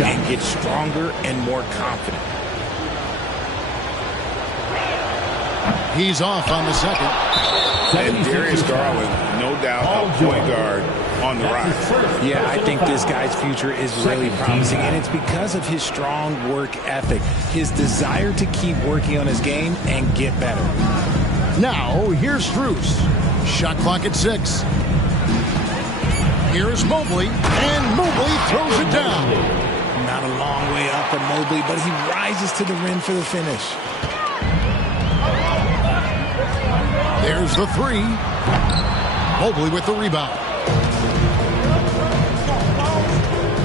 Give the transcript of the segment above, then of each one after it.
and get stronger and more confident. He's off on the second. And Darius Garland, no doubt, a point guard on the rise. Yeah, I think this guy's future is really promising, and it's because of his strong work ethic, his desire to keep working on his game and get better. Now, here's Strus. Shot clock at 6. Here's Mobley, and Mobley throws it down. Not a long way up for Mobley, but he rises to the rim for the finish. There's the 3. Mobley with the rebound.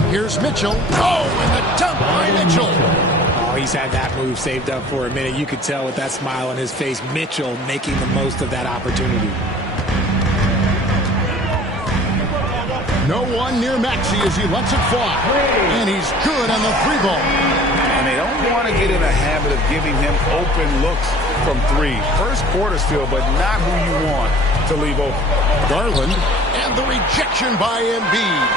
Here's Mitchell. Oh, and the dunk by Mitchell. Oh, he's had that move saved up for a minute. You could tell with that smile on his face, Mitchell making the most of that opportunity. No one near Maxey as he lets it fly. And he's good on the 3 ball. And they don't want to get in a habit of giving him open looks from 3. First quarter still, but not who you want to leave open. Garland, and the rejection by Embiid.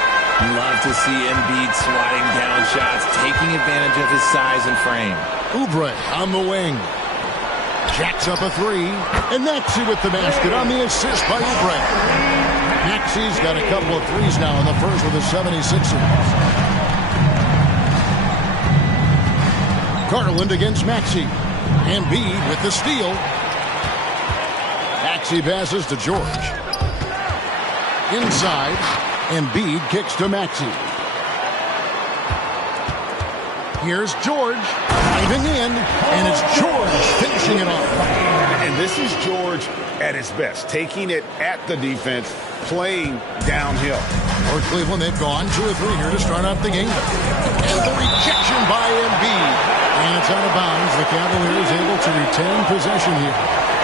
Love to see Embiid swatting down shots, taking advantage of his size and frame. Oubre on the wing. Jacks up a 3. And Maxey with the basket on the assist by Oubre. Maxey's got a couple of 3s now in the first with the 76ers. Garland against Maxey. Embiid with the steal. Maxey passes to George. Inside. Embiid kicks to Maxey. Here's George. Driving in. And it's George finishing it off. And this is George at his best. Taking it at the defense. Playing downhill. For Cleveland, they've gone 2 or 3 here to start off the game. And the rejection by Embiid. And it's out of bounds. The Cavaliers able to retain possession here.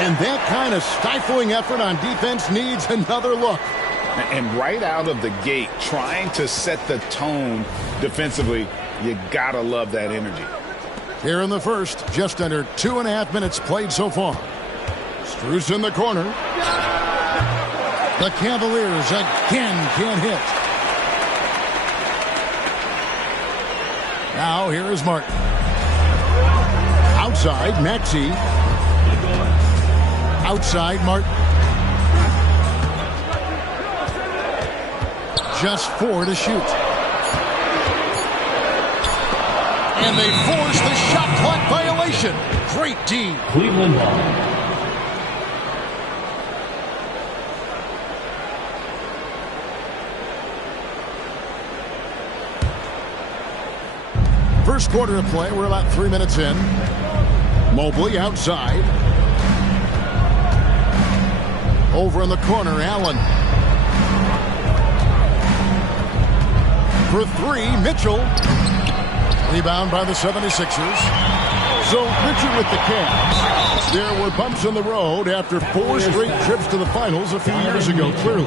And that kind of stifling effort on defense needs another look. And right out of the gate, trying to set the tone defensively, you gotta love that energy. Here in the first, just under 2.5 minutes played so far. Strus in the corner. The Cavaliers again can't hit. Now here is Martin. Outside, Maxey. Outside, Martin. Just 4 to shoot. And they force the shot clock violation. Great D. Cleveland ball. First quarter of play, we're about 3 minutes in. Mobley outside. Over in the corner, Allen. For 3, Mitchell. Rebound by the 76ers. So Richard with the Cavs. There were bumps in the road after 4 straight trips to the finals a few years ago, clearly.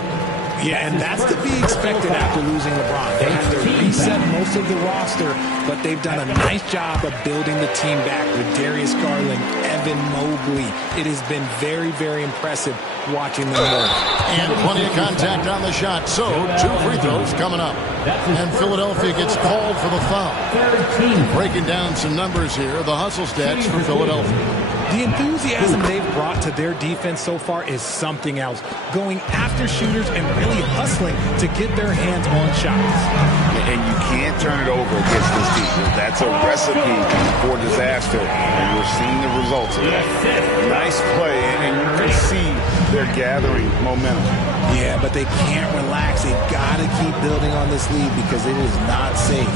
Yeah, and that's to be expected after losing LeBron. They had to reset most of the roster, but they've done a nice job of building the team back with Darius Garland, Evan Mobley. It has been very, very impressive watching them work. And plenty of contact on the shot, so 2 free throws coming up. And Philadelphia gets called for the foul. Breaking down some numbers here, the hustle stats for Philadelphia. The enthusiasm they've brought to their defense so far is something else. Going after shooters and really hustling to get their hands on shots. And you can't turn it over against this team. That's a recipe for disaster. And we're seeing the results of that. Nice play, and you can see they're gathering momentum. Yeah, but they can't relax. They've got to keep building on this lead because it is not safe.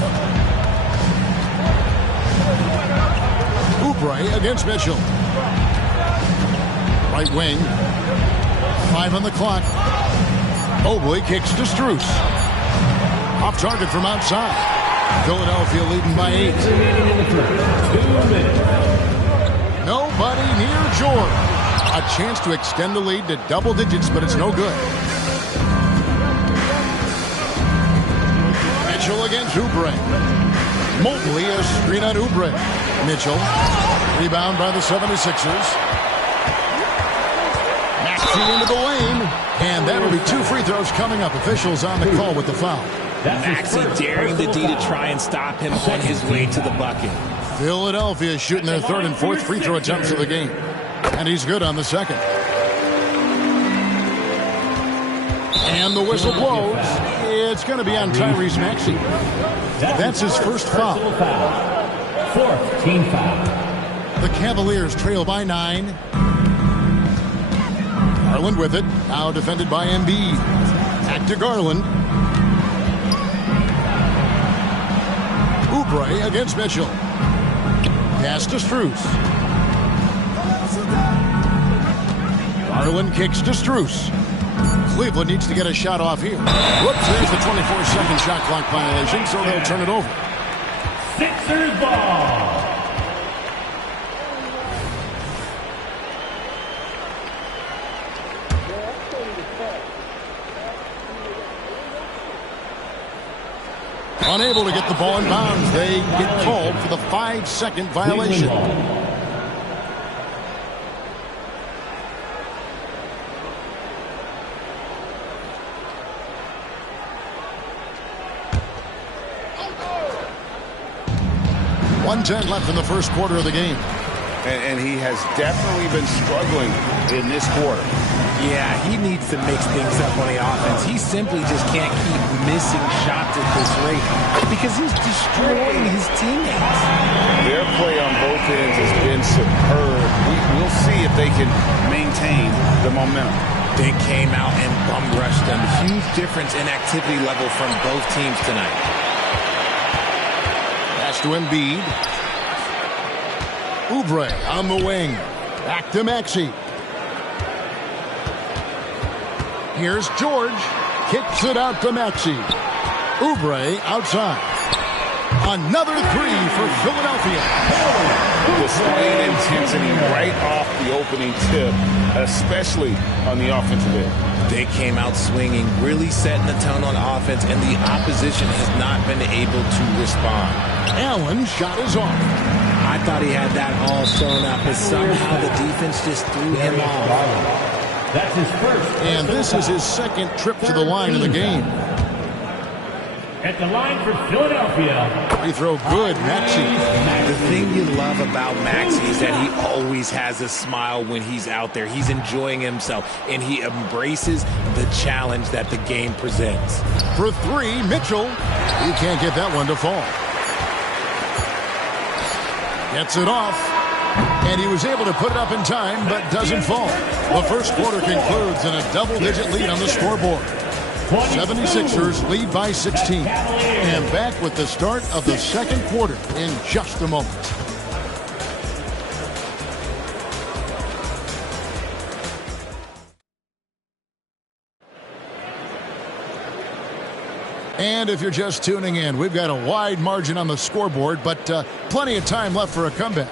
Oubre against Mitchell. Right wing. 5 on the clock. Mobley kicks to Strus. Off target from outside. Philadelphia leading by 8. Nobody near George. A chance to extend the lead to double digits, but it's no good. Mitchell against Oubre. Mobley a screen on Oubre. Mitchell. Rebound by the 76ers. Maxey into the lane. And that'll be 2 free throws coming up. Officials on the call with the foul. Maxey daring the D to try and stop him on his way to the bucket. Philadelphia shooting their third and fourth free throw attempts of the game. And he's good on the second. And the whistle blows. It's going to be on Tyrese Maxey. That's his first foul. Fourth team foul. The Cavaliers trail by 9. Garland with it. Now defended by Embiid. Back to Garland. Oubre against Mitchell. Pass to Strus. Garland kicks to Strus. Cleveland needs to get a shot off here. Whoops, there's the 24-second shot clock violation, so they'll turn it over. Sixers ball. Unable to get the ball in bounds. They get called for the 5-second violation. .110 left in the first quarter of the game. And he has definitely been struggling in this quarter. Yeah, he needs to mix things up on the offense. He simply just can't keep missing shots at this rate because he's destroying his teammates. Their play on both ends has been superb. We'll see if they can maintain the momentum. They came out and bum rushed them. Huge difference in activity level from both teams tonight. Pass to Embiid. Oubre on the wing. Back to Maxey. Here's George. Kicks it out to Maxey. Oubre outside. Another three for Philadelphia. Displaying intensity right off the opening tip, especially on the offensive end. They came out swinging, really setting the tone on offense, and the opposition has not been able to respond. Allen's shot is off. I thought he had that all sewn up, but somehow the defense just threw him off. That's his first. And this is his second trip to the line in the game. At the line for Philadelphia. Free throw good, Maxey. The thing you love about Maxey is that he always has a smile when he's out there. He's enjoying himself, and he embraces the challenge that the game presents. For three, Mitchell. He can't get that one to fall. Gets it off. And he was able to put it up in time, but doesn't fall. The first quarter concludes in a double-digit lead on the scoreboard. 76ers lead by 16. And back with the start of the second quarter in just a moment. And if you're just tuning in, we've got a wide margin on the scoreboard, but plenty of time left for a comeback.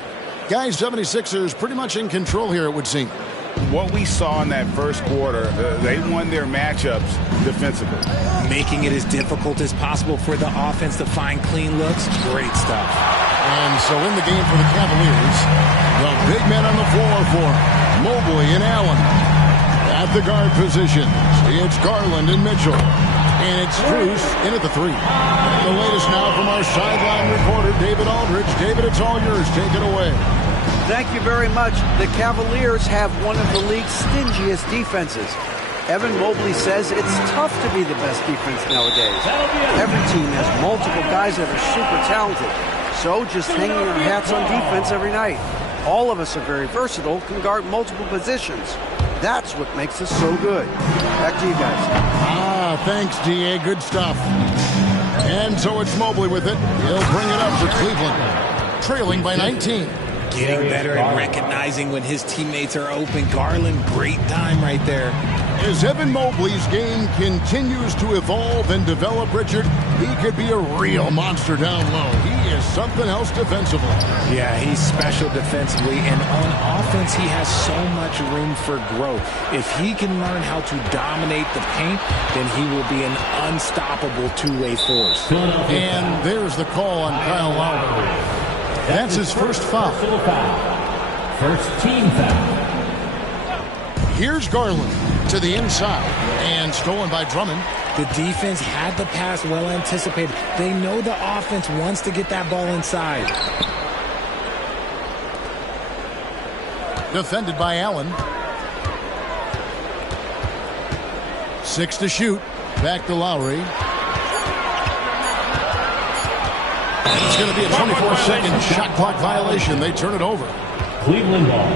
Guys, 76ers pretty much in control here, it would seem. What we saw in that first quarter, they won their matchups defensively. Making it as difficult as possible for the offense to find clean looks. Great stuff. And so in the game for the Cavaliers, the big men on the floor for Mobley and Allen. At the guard positions, it's Garland and Mitchell. And it's Strus in at the three. And the latest now from our sideline reporter, David Aldridge. David, it's all yours. Take it away. Thank you very much. The Cavaliers have one of the league's stingiest defenses. Evan Mobley says it's tough to be the best defense nowadays. Every team has multiple guys that are super talented. So just hanging our hats on defense every night. All of us are very versatile, can guard multiple positions. That's what makes us so good. Back to you guys. Thanks, D.A. Good stuff. And so it's Mobley with it. He'll bring it up for Cleveland. Trailing by 19. Getting better at recognizing when his teammates are open. Garland, great time right there. As Evan Mobley's game continues to evolve and develop, Richard, he could be a real monster down low. He is something else defensively. Yeah, he's special defensively, and on offense, he has so much room for growth. If he can learn how to dominate the paint, then he will be an unstoppable two-way force. And there's the call on Kyle Lowry. That's his first foul. First team foul. Here's Garland. To the inside. And stolen by Drummond. The defense had the pass well anticipated. They know the offense wants to get that ball inside. Defended by Allen. 6 to shoot. Back to Lowry. It's going to be a 24-second shot clock violation. They turn it over. Cleveland ball.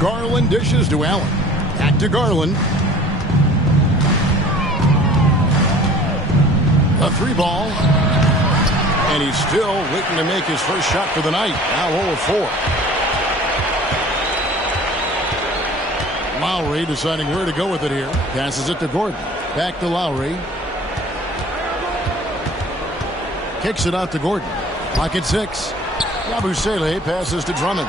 Garland dishes to Allen. Back to Garland. A 3-ball. And he's still waiting to make his first shot for the night. Now 0 of 4. Lowry deciding where to go with it here. Passes it to Gordon. Back to Lowry. Kicks it out to Gordon. Pocket 6. Yabusele passes to Drummond.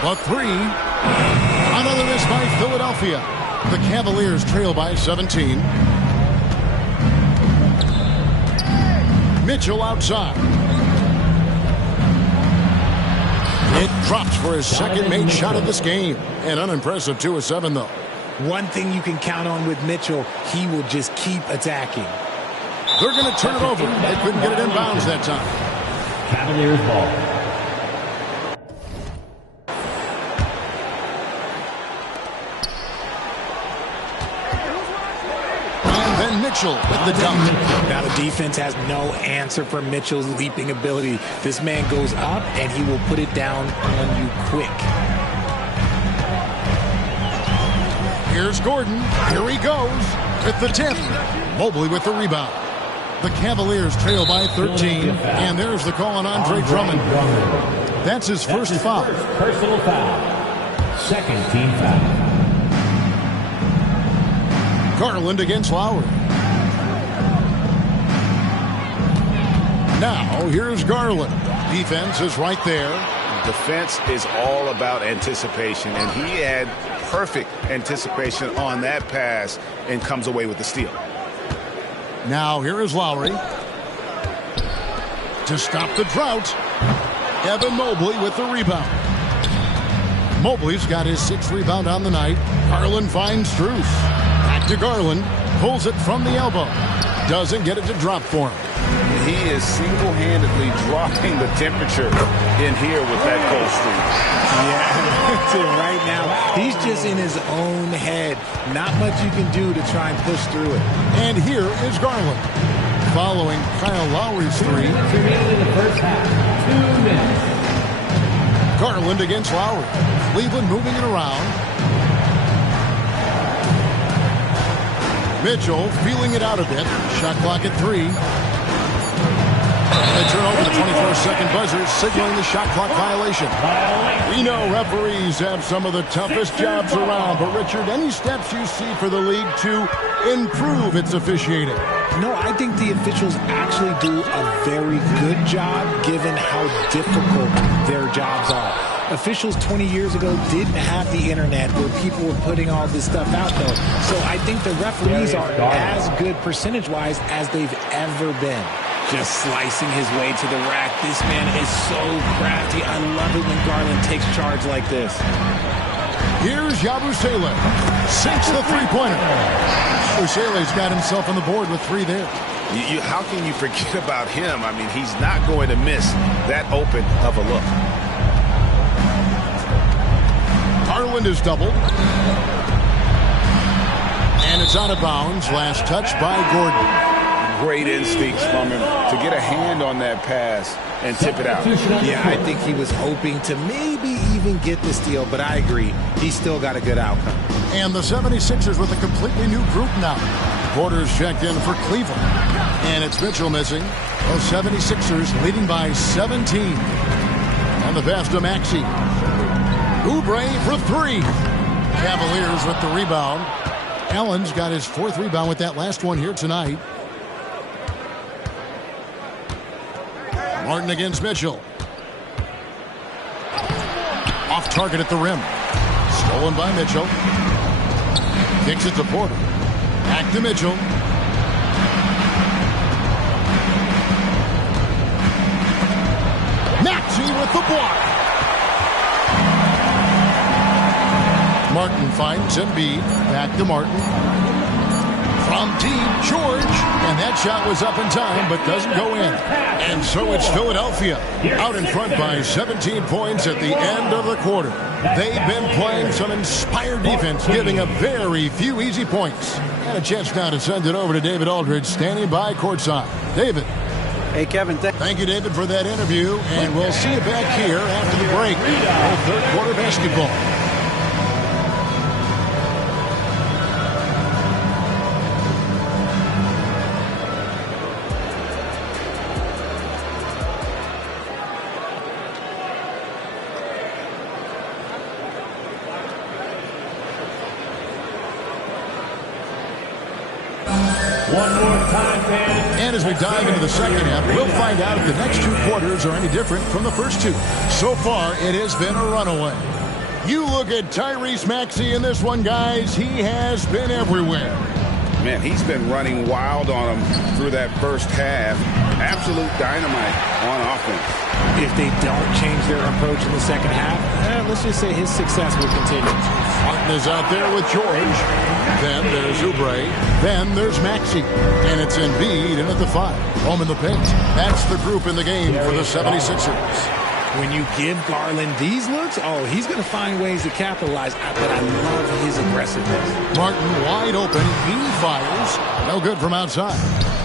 The 3. Another miss by Philadelphia. The Cavaliers trail by 17. Mitchell outside. It drops for his second made shot of this game. An unimpressive 2 of 7, though. One thing you can count on with Mitchell, he will just keep attacking. They're going to turn it over. They couldn't get it in bounds that time. Cavaliers ball. Mitchell with the dunk. Now the defense has no answer for Mitchell's leaping ability. This man goes up and he will put it down on you quick. Here's Gordon. Here he goes with the tip. Mobley with the rebound. The Cavaliers trail by 13. And there's the call on Andre Drummond. That's his first foul. Personal foul. Second team foul. Garland against Lowry. Now, here's Garland. Defense is right there. Defense is all about anticipation, and he had perfect anticipation on that pass and comes away with the steal. Now, here is Lowry. To stop the drought, Evan Mobley with the rebound. Mobley's got his 6th rebound on the night. Garland finds Strus. Back to Garland. Pulls it from the elbow. Doesn't get it to drop for him. He is single-handedly dropping the temperature in here with that cold streak. Yeah, right now, he's just in his own head. Not much you can do to try and push through it. And here is Garland. Following Kyle Lowry's 3. Remaining in the first half. 2 minutes. Garland against Lowry. Cleveland moving it around. Mitchell feeling it out a bit. Shot clock at 3. They turn over the 24-second buzzer, signaling the shot clock violation. We know referees have some of the toughest jobs around, but Richard, any steps you see for the league to improve its officiating? No, I think the officials actually do a very good job given how difficult their jobs are. Officials 20 years ago didn't have the internet where people were putting all this stuff out, though. So I think the referees are as good percentage-wise as they've ever been. Just slicing his way to the rack. This man is so crafty. I love it when Garland takes charge like this. Here's Yabusele. Sinks the three-pointer. Yabusele's got himself on the board with 3 there. How can you forget about him? I mean, he's not going to miss that open of a look. Garland is doubled. And it's out of bounds. Last touch by Gordon. Great instincts from him to get a hand on that pass and tip it out. Yeah, I think he was hoping to maybe even get the steal, but I agree. He still got a good outcome. And the 76ers with a completely new group now. Porter's checked in for Cleveland. And it's Mitchell missing. The 76ers leading by 17. And the pass to Maxey. Oubre for 3. Cavaliers with the rebound. Allen's got his 4th rebound with that last one here tonight. Martin against Mitchell. Off target at the rim. Stolen by Mitchell. Kicks it to Porter. Back to Mitchell. Maxey with the block. Martin finds Embiid. Back to Martin. From deep, George. And that shot was up in time, but doesn't go in. And so it's Philadelphia out in front by 17 points at the end of the quarter. They've been playing some inspired defense, giving up very few easy points. And a chance now to send it over to David Aldridge, standing by courtside. David. Hey, Kevin. Thank you, David, for that interview. And we'll see you back here after the break for third quarter basketball. One more time, man. And as we dive into the second half, we'll find out if the next two quarters are any different from the first two. So far, it has been a runaway. You look at Tyrese Maxey in this one, guys. He has been everywhere. Man, he's been running wild on him through that first half. Absolute dynamite on offense. If they don't change their approach in the second half, let's just say his success will continue. Martin is out there with George. Then there's Oubre. Then there's Maxey. And it's Embiid in at the 5. Home in the paint. That's the group in the game for the 76ers. When you give Garland these looks, he's going to find ways to capitalize. But I love his aggressiveness. Martin wide open. He fires. No good from outside.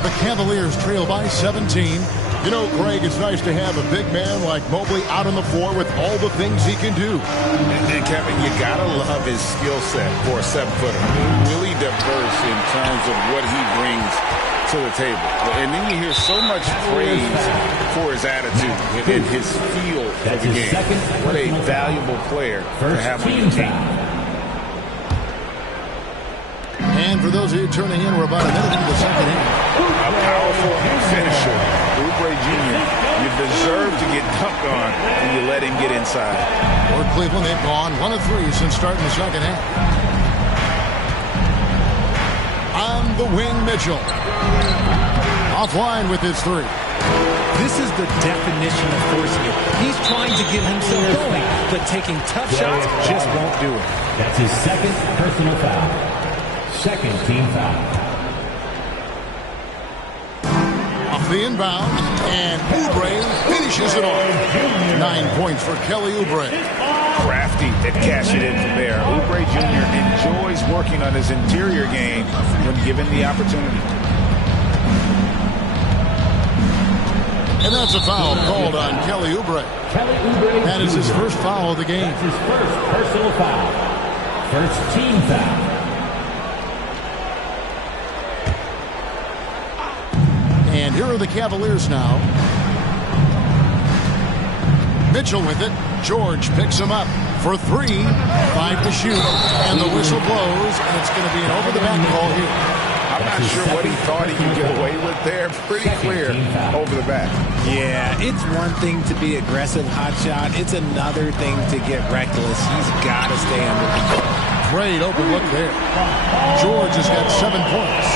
The Cavaliers trail by 17. You know, Greg, it's nice to have a big man like Mobley out on the floor with all the things he can do. And Kevin, you got to love his skill set for a 7-footer. Really diverse in terms of what he brings to the table. And then you hear so much praise for his attitude and his feel for the game. What a valuable player to have on your team. And for those of you turning in, we're about a minute into the second half. A powerful finisher. Oubre Jr., you deserve to get dunked on when you let him get inside. For Cleveland, they've gone 1 of 3 since starting the second half. On the wing, Mitchell. Offline with his 3. This is the definition of forcing it. He's trying to get himself going, but taking tough shots just won't do it. That's his second personal foul. Second team foul. Off the inbound, and Oubre finishes it off. 9 points for Kelly Oubre. Crafty at cash it in from there. Oubre Jr. enjoys working on his interior game when given the opportunity. And that's a foul called on Kelly Oubre. That is his first foul of the game. That's his first personal foul. First team foul. And here are the Cavaliers now. Mitchell with it. George picks him up for 3. 5 to shoot. And the whistle blows, and it's going to be an over-the-back call here. I'm not sure what he thought he could get away with there. Pretty clear over the back. Yeah, it's one thing to be aggressive, hot shot. It's another thing to get reckless. He's got to stay under control. Great open look there. George has got 7 points.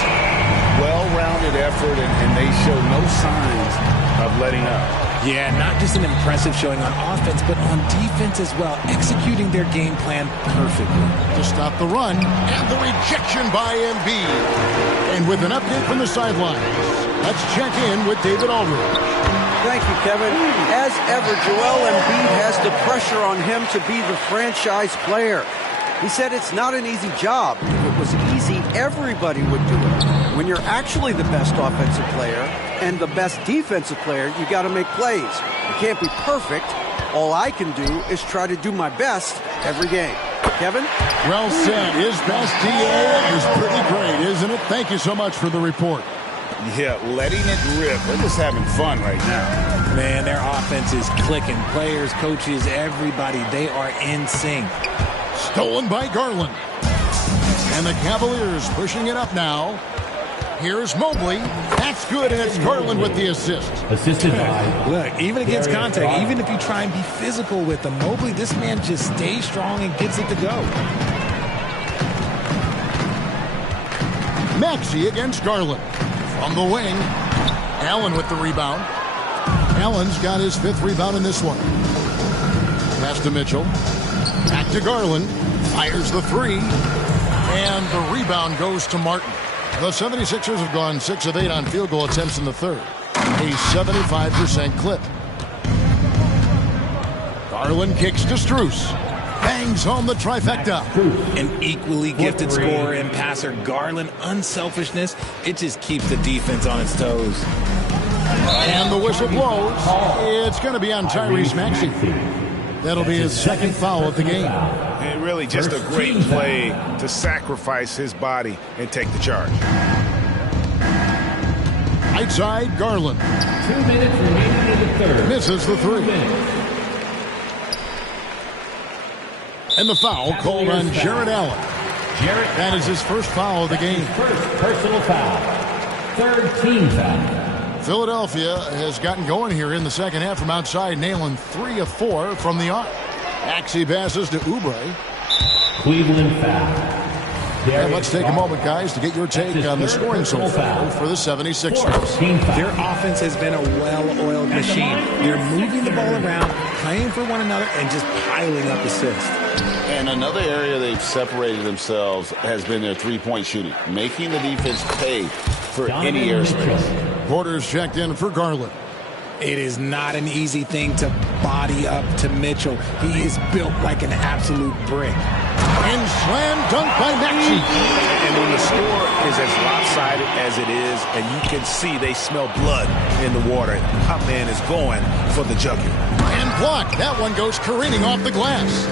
Well-rounded effort, and they show no signs of letting up. Yeah, not just an impressive showing on offense, but on defense as well, executing their game plan perfectly. To stop the run, and the rejection by Embiid. And with an update from the sidelines, let's check in with David Aldridge. Thank you, Kevin. As ever, Joel Embiid has the pressure on him to be the franchise player. He said it's not an easy job. If it was easy, everybody would do it. When you're actually the best offensive player and the best defensive player, you got to make plays. You can't be perfect. All I can do is try to do my best every game. Kevin? Well said. His best DA is pretty great, isn't it? Thank you so much for the report. Yeah, letting it rip. They're just having fun right now. Man, their offense is clicking. Players, coaches, everybody, they are in sync. Stolen by Garland. And the Cavaliers pushing it up now. Here's Mobley. That's good, and it's Garland with the assist. Assisted by... Look, even against contact, even if you try and be physical with him, Mobley, this man just stays strong and gets it to go. Maxey against Garland. From the wing. Allen with the rebound. Allen's got his 5th rebound in this one. Pass to Mitchell. Back to Garland. Fires the 3. And the rebound goes to Martin. The 76ers have gone 6 of 8 on field goal attempts in the third. A 75% clip. Garland kicks to Strus. Bangs home the trifecta. An equally gifted scorer and passer. Garland, unselfishness. It just keeps the defense on its toes. And the whistle blows. It's going to be on Tyrese Maxey. That'll be his 2nd foul of the game. And really just a great play to sacrifice his body and take the charge. Right side, Garland. 2 minutes remaining in the third. Misses the 3. And the foul called on Jared Allen. That is his 1st foul of the game. First personal foul. 3rd team foul. Philadelphia has gotten going here in the second half from outside, nailing 3 of 4 from the arc. Maxey passes to Oubre. Cleveland foul. And let's take a moment, guys, to get your take on the scoring so far for the 76ers. Their offense has been a well-oiled machine. They're moving the ball around, playing for one another, and just piling up assists. And another area they've separated themselves has been their three-point shooting, making the defense pay for any airspace. Porter's checked in for Garland. It is not an easy thing to body up to Mitchell. He is built like an absolute brick. And slam dunk by Maxey. And when the score is as lopsided as it is, and you can see they smell blood in the water, our man is going for the jugular. And blocked. That one goes careening off the glass.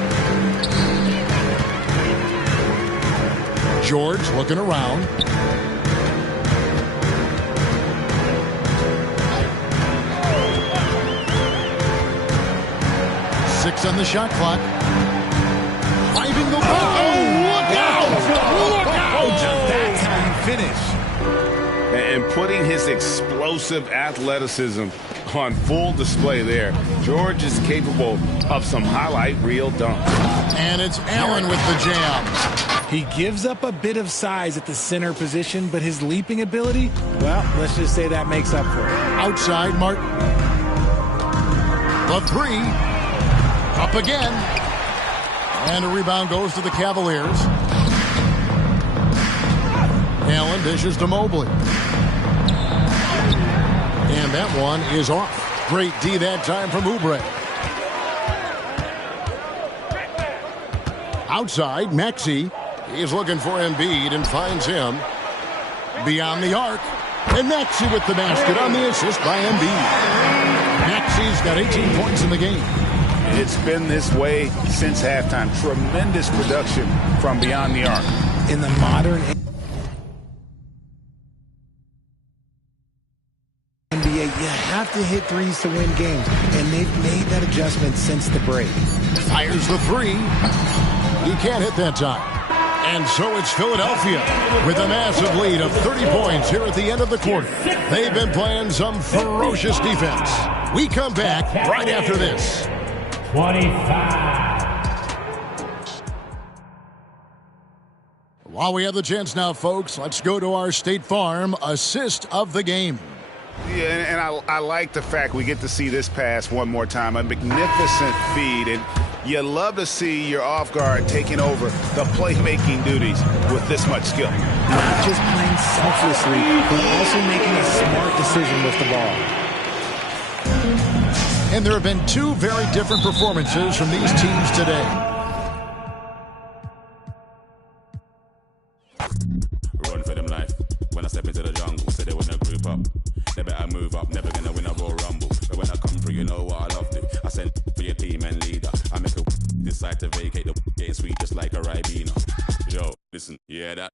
George looking around. Six on the shot clock. Driving the ball. Oh, look out! Look out! That's how you finish. And putting his explosive athleticism on full display there. George is capable of some highlight reel dunks. And it's Allen with the jam. He gives up a bit of size at the center position, but his leaping ability, well, let's just say that makes up for it. Outside, Martin. The 3. Up again. And a rebound goes to the Cavaliers. Allen dishes to Mobley. And that one is off. Great D that time from Oubre. Outside, Maxey is looking for Embiid and finds him beyond the arc. And Maxey with the basket on the assist by Embiid. Maxey's got 18 points in the game. It's been this way since halftime. Tremendous production from beyond the arc. In the modern NBA, you have to hit threes to win games, and they've made that adjustment since the break. Fires the 3. He can't hit that time. And so it's Philadelphia with a massive lead of 30 points here at the end of the quarter. They've been playing some ferocious defense. We come back right after this. 25. While we have the chance now, folks, let's go to our State Farm assist of the game. Yeah, and I like the fact we get to see this pass one more time. A magnificent feed, and you love to see your off guard taking over the playmaking duties with this much skill. Not just playing selflessly, but also making a smart decision with the ball. And there have been 2 very different performances from these teams today. Run for them life. When I step into the jungle, say they wanna group up. They better move up, never gonna win a Royal Rumble. But when I come through, you know what I love to. I send for your team and leader. I make a decide to vacate the getting sweet just like a Ribena. Yo, listen, you hear that?